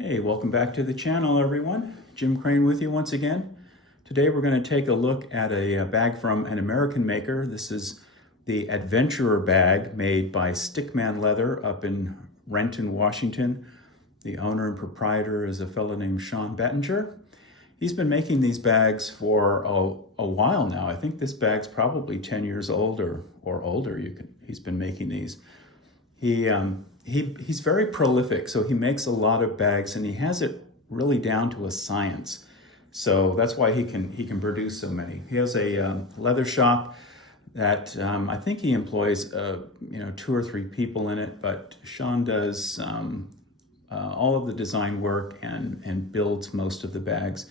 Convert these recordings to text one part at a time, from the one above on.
Hey, welcome back to the channel, everyone. Jim Crane with you once again. Today we're going to take a look at a bag from an American maker. This is the Adventurer bag made by Stickman Leather up in Renton, Washington. The owner and proprietor is a fellow named Sean Bettinger. He's been making these bags for a while now. I think this bag's probably 10 years old or older. He's been making these. He's very prolific, so he makes a lot of bags and he has it really down to a science. So that's why he can produce so many. He has a leather shop that I think he employs 2 or 3 people in it, but Sean does all of the design work and builds most of the bags.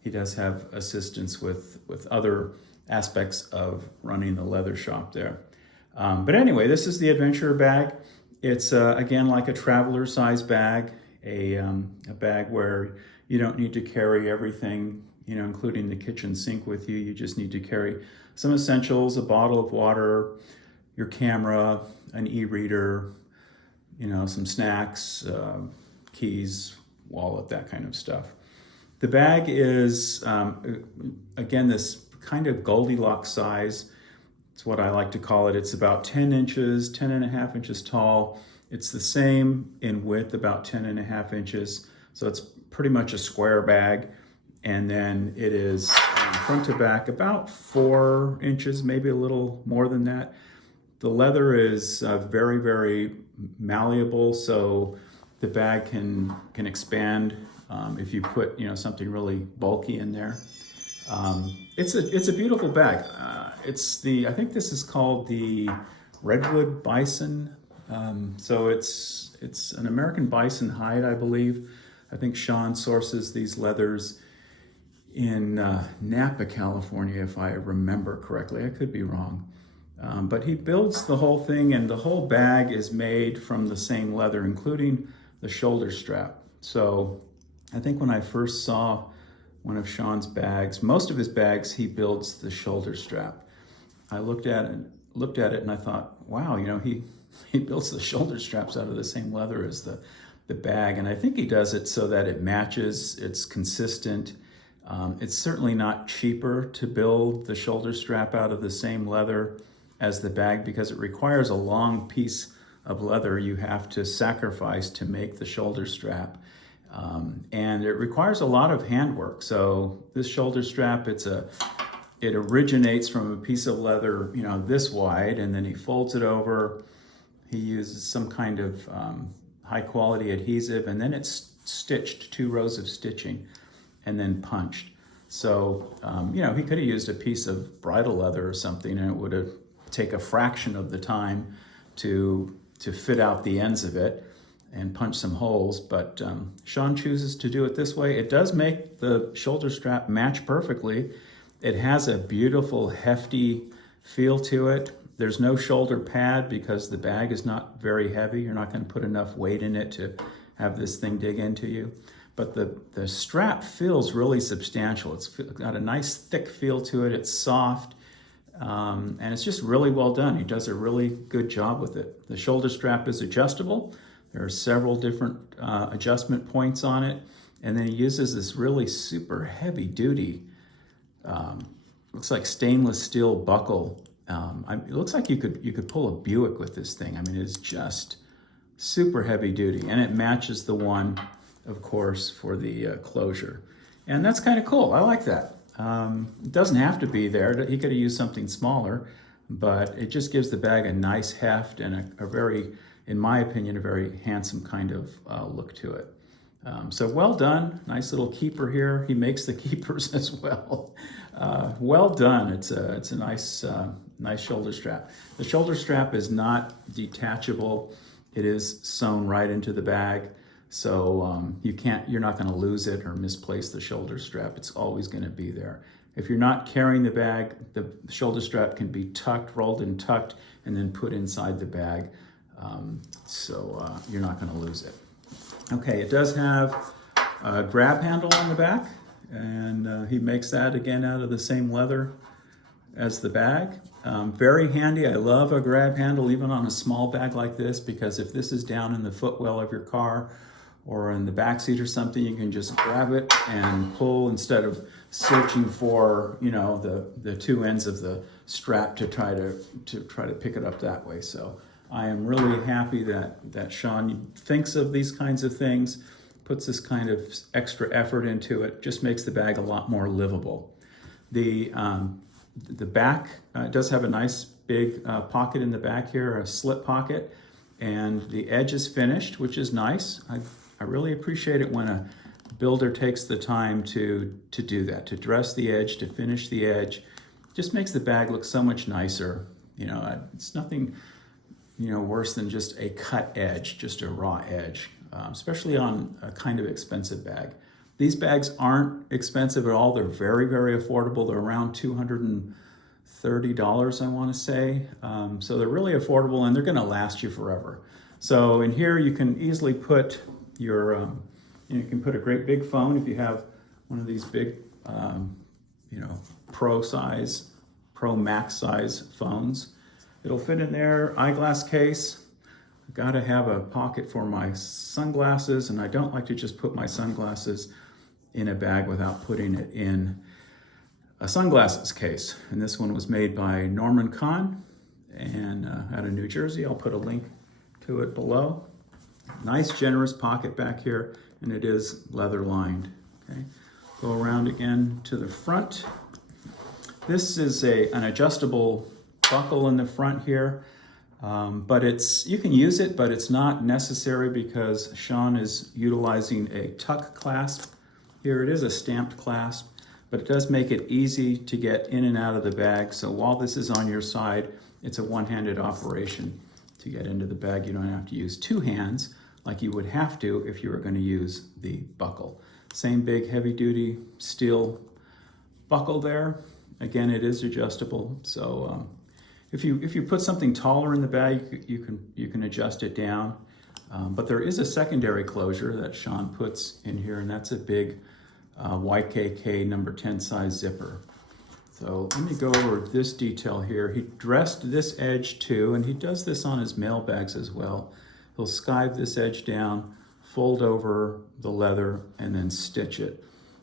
He does have assistance with other aspects of running the leather shop there. But anyway, this is the Adventurer bag. It's again like a traveler size bag, a bag where you don't need to carry everything, including the kitchen sink with you. You just need to carry some essentials, a bottle of water, your camera, an e-reader, some snacks, keys, wallet, that kind of stuff. The bag is, again, this kind of Goldilocks size. It's what I like to call it. It's about 10 inches, 10 and a half inches tall. It's the same in width, about 10 and a half inches. So it's pretty much a square bag. And then it is front to back about 4 inches, maybe a little more than that. The leather is very, very malleable. So the bag can expand if you put something really bulky in there. It's a beautiful bag. I think this is called the Redwood Bison. So it's an American bison hide, I believe. I think Sean sources these leathers in Napa, California, if I remember correctly. I could be wrong. But he builds the whole thing, and the whole bag is made from the same leather, including the shoulder strap. So I think when I first saw one of Sean's bags, most of his bags, he builds the shoulder strap. I looked at it and I thought, wow, he builds the shoulder straps out of the same leather as the bag. And I think he does it so that it matches, it's consistent. It's certainly not cheaper to build the shoulder strap out of the same leather as the bag because it requires a long piece of leather you have to sacrifice to make the shoulder strap. And it requires a lot of handwork. So this shoulder strap, it originates from a piece of leather, this wide, and then he folds it over. He uses some kind of high quality adhesive, and then it's stitched, 2 rows of stitching, and then punched. So, he could have used a piece of bridle leather or something, and it would have taken a fraction of the time to fit out the ends of it and punch some holes, but Sean chooses to do it this way. It does make the shoulder strap match perfectly. It has a beautiful, hefty feel to it. There's no shoulder pad because the bag is not very heavy. You're not going to put enough weight in it to have this thing dig into you. But the strap feels really substantial. It's got a nice thick feel to it. It's soft, and it's just really well done. He does a really good job with it. The shoulder strap is adjustable. There are several different adjustment points on it. And then he uses this really super heavy duty, looks like stainless steel buckle. It looks like you could pull a Buick with this thing. I mean, it's just super heavy duty. And it matches the one, of course, for the closure. And that's kind of cool. I like that. It doesn't have to be there. He could have used something smaller, but it just gives the bag a nice heft and a very, in my opinion, a very handsome kind of look to it. So well done. Nice little keeper here. He makes the keepers as well. Well done. It's a nice shoulder strap. The shoulder strap is not detachable. It is sewn right into the bag. So you're not going to lose it or misplace the shoulder strap. It's always going to be there. If you're not carrying the bag, the shoulder strap can be tucked, rolled and tucked, and then put inside the bag. So you're not going to lose it. Okay, it does have a grab handle on the back, and he makes that again out of the same leather as the bag. Very handy. I love a grab handle even on a small bag like this, because if this is down in the footwell of your car or in the back seat or something, you can just grab it and pull instead of searching for, you know, the two ends of the strap to try to pick it up that way. So I am really happy that Sean thinks of these kinds of things, puts this kind of extra effort into it, just makes the bag a lot more livable. The back does have a nice big pocket in the back here, a slip pocket, and the edge is finished, which is nice. I really appreciate it when a builder takes the time to do that, to dress the edge, to finish the edge. Just makes the bag look so much nicer. You know, it's nothing, you know, worse than just a cut edge, just a raw edge, especially on a kind of expensive bag. These bags aren't expensive at all. They're very, very affordable. They're around $230, I want to say. So they're really affordable, and they're going to last you forever. So in here, you can easily put your, you can put a great big phone if you have one of these big, you know, Pro Max size phones. It'll fit in there. Eyeglass case. I've got to have a pocket for my sunglasses, and I don't like to just put my sunglasses in a bag without putting it in a sunglasses case. And this one was made by Norman Kahn and out of New Jersey. I'll put a link to it below. Nice generous pocket back here, and it is leather lined. Okay, go around again to the front. This is an adjustable buckle in the front here, but you can use it, but it's not necessary because Sean is utilizing a tuck clasp. Here it is a stamped clasp, but it does make it easy to get in and out of the bag. So while this is on your side, it's a one-handed operation to get into the bag. You don't have to use two hands like you would have to if you were going to use the buckle. Same big heavy-duty steel buckle there. Again, it is adjustable. So if you put something taller in the bag, you can adjust it down. But there is a secondary closure that Sean puts in here, and that's a big YKK number 10 size zipper. So let me go over this detail here. He dressed this edge too, and he does this on his mail bags as well. He'll skive this edge down, fold over the leather, and then stitch it.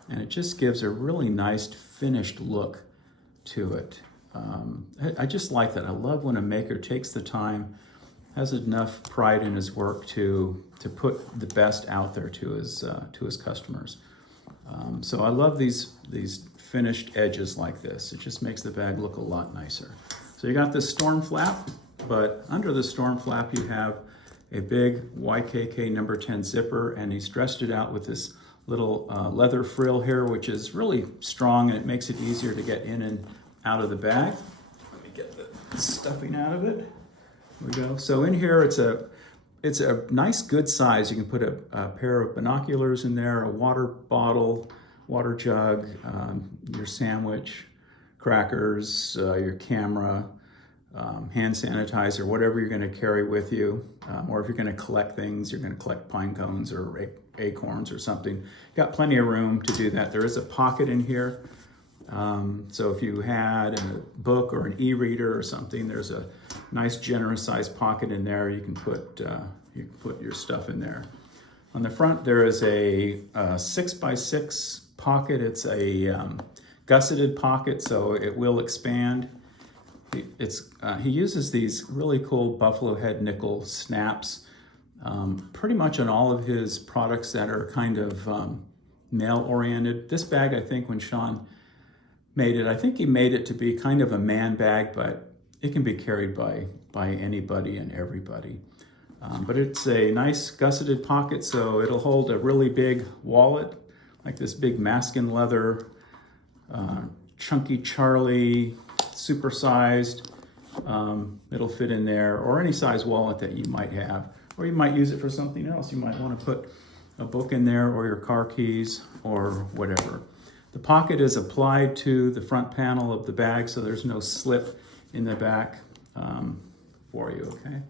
And it just gives a really nice finished look to it. I just like that. I love when a maker takes the time, has enough pride in his work to put the best out there to his customers. So I love these finished edges like this. It just makes the bag look a lot nicer. So you got this storm flap, but under the storm flap you have a big YKK number 10 zipper, and he's dressed it out with this little leather frill here, which is really strong, and it makes it easier to get in and out of the bag. Let me get the stuffing out of it. Here we go. So in here, it's a nice good size. You can put a pair of binoculars in there, a water bottle, water jug, your sandwich, crackers, your camera, hand sanitizer, whatever you're going to carry with you. Or if you're going to collect things, you're going to collect pine cones or acorns or something. Got plenty of room to do that. There is a pocket in here. So if you had a book or an e-reader or something, there's a nice generous sized pocket in there. You can put your stuff in there. On the front there is a 6x6 pocket. It's a gusseted pocket, so it will expand. He uses these really cool buffalo head nickel snaps pretty much on all of his products that are kind of male oriented. This bag, I think when Sean made it, I think he made it to be kind of a man bag, but it can be carried by anybody and everybody. But it's a nice gusseted pocket, so it'll hold a really big wallet, like this big masking leather, chunky Charlie, supersized. It'll fit in there, or any size wallet that you might have, or you might use it for something else. You might want to put a book in there, or your car keys, or whatever. The pocket is applied to the front panel of the bag, so there's no slip in the back for you, okay?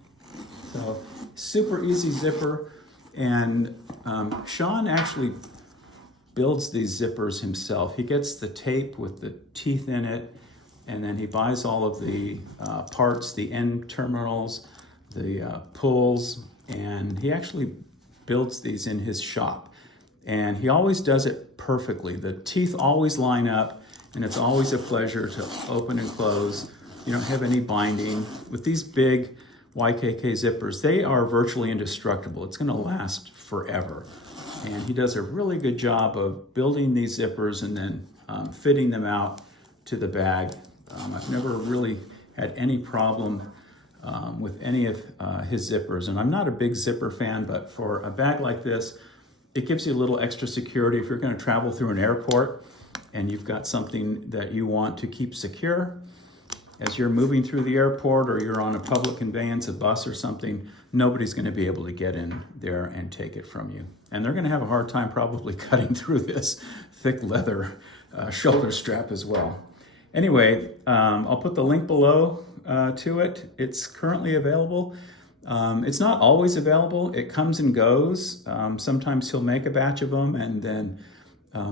So super easy zipper, and Sean actually builds these zippers himself. He gets the tape with the teeth in it, and then he buys all of the parts, the end terminals, the pulls, and he actually builds these in his shop. And he always does it perfectly. The teeth always line up, and it's always a pleasure to open and close. You don't have any binding. With these big YKK zippers, they are virtually indestructible. It's going to last forever. And he does a really good job of building these zippers and then fitting them out to the bag. I've never really had any problem with any of his zippers. And I'm not a big zipper fan, but for a bag like this, it gives you a little extra security if you're going to travel through an airport and you've got something that you want to keep secure. As you're moving through the airport or you're on a public conveyance, a bus or something, nobody's going to be able to get in there and take it from you. And they're going to have a hard time probably cutting through this thick leather shoulder strap as well. Anyway, I'll put the link below to it. It's currently available. It's not always available. It comes and goes. Sometimes he'll make a batch of them and then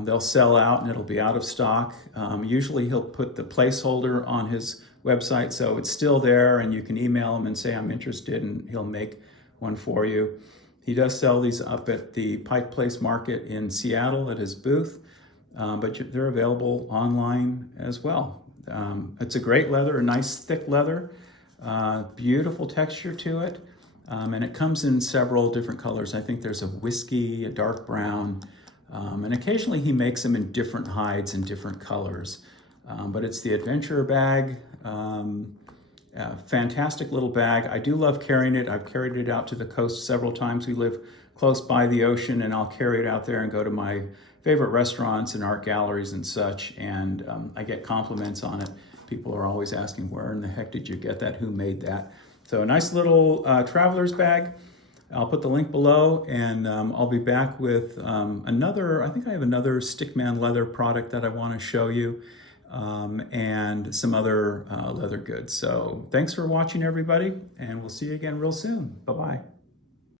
they'll sell out and it'll be out of stock. Usually he'll put the placeholder on his website so it's still there and you can email him and say I'm interested and he'll make one for you. He does sell these up at the Pike Place Market in Seattle at his booth, but they're available online as well. It's a great leather, a nice thick leather, beautiful texture to it, and it comes in several different colors. I think there's a whiskey, a dark brown, and occasionally he makes them in different hides and different colors. But it's the adventurer bag, fantastic little bag. I do love carrying it. I've carried it out to the coast several times. We live close by the ocean and I'll carry it out there and go to my favorite restaurants and art galleries and such. And I get compliments on it. People are always asking, where in the heck did you get that? Who made that? So a nice little traveler's bag. I'll put the link below and I'll be back with I think I have another Stickman leather product that I want to show you and some other leather goods. So thanks for watching everybody and we'll see you again real soon. Bye-bye.